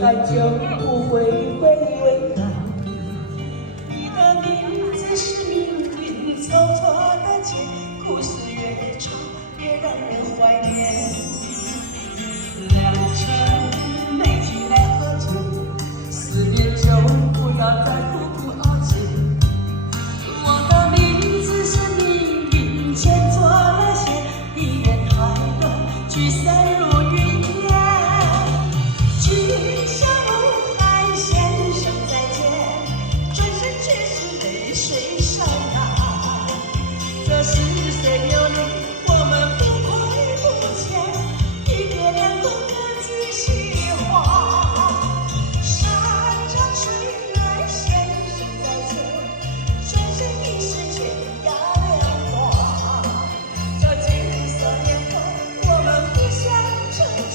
憾就不会回来。你的名字是命运操作的结，故事越长越让人怀念。良辰美景来和解，思念就不要再苦苦熬煎。我的名字是命运牵错了线，一眼太短，聚散如云烟。去向如海，先生再见，转身却是泪水潸然。这是岁流年，我们不亏不欠，一别两宽各自西花。山长水远，先生再见，转身已是天涯两花。这景色年华，我们互相成全，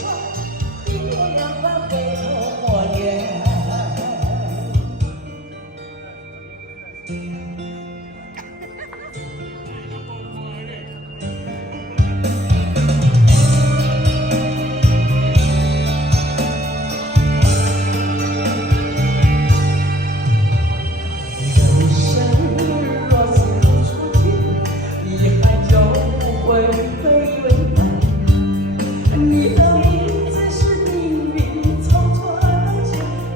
一别两宽回头莫言。人生若是如初见，遗憾就不会回来。你的名字是命运操作的结，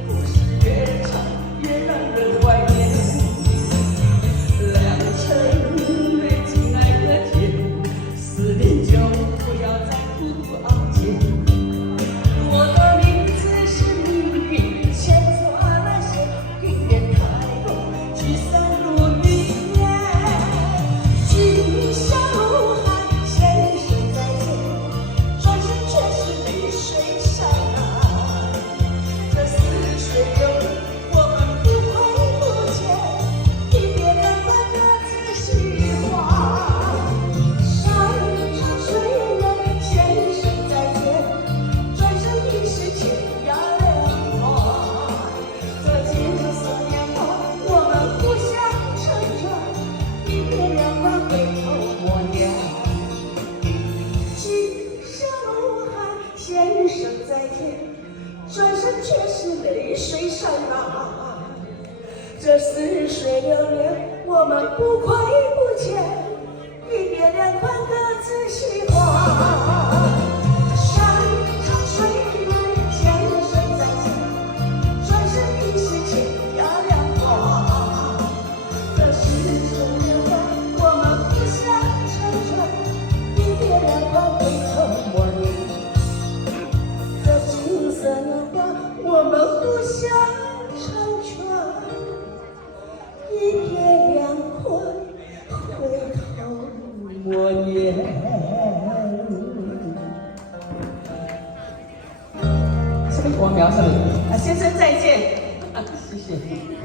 故事越长越让人怀念。良辰美景来和解，思念就不要再苦苦熬煎。我的名字是命运牵错了线，云烟太多，聚散如云烟。今宵如海，先生再见，转身却是泪水潸然。这似水流年，我们不亏不欠，一别两宽各自西花。山长水远，先生再见，转身已是天涯两花。这景色年华，我们互相成全，一别两宽回头莫念。今宵如海，先生再见，转身却是泪水潸然。这似水流年，我们不亏不欠，一别两宽各自西花。山长水远，先生再见，转身已是天涯两花。这是水年华，我们互相成全，一别两宽回头莫念。这景色年华，我们互相成全，一别两宽回头莫念。这个我描述了，先生再见，谢谢。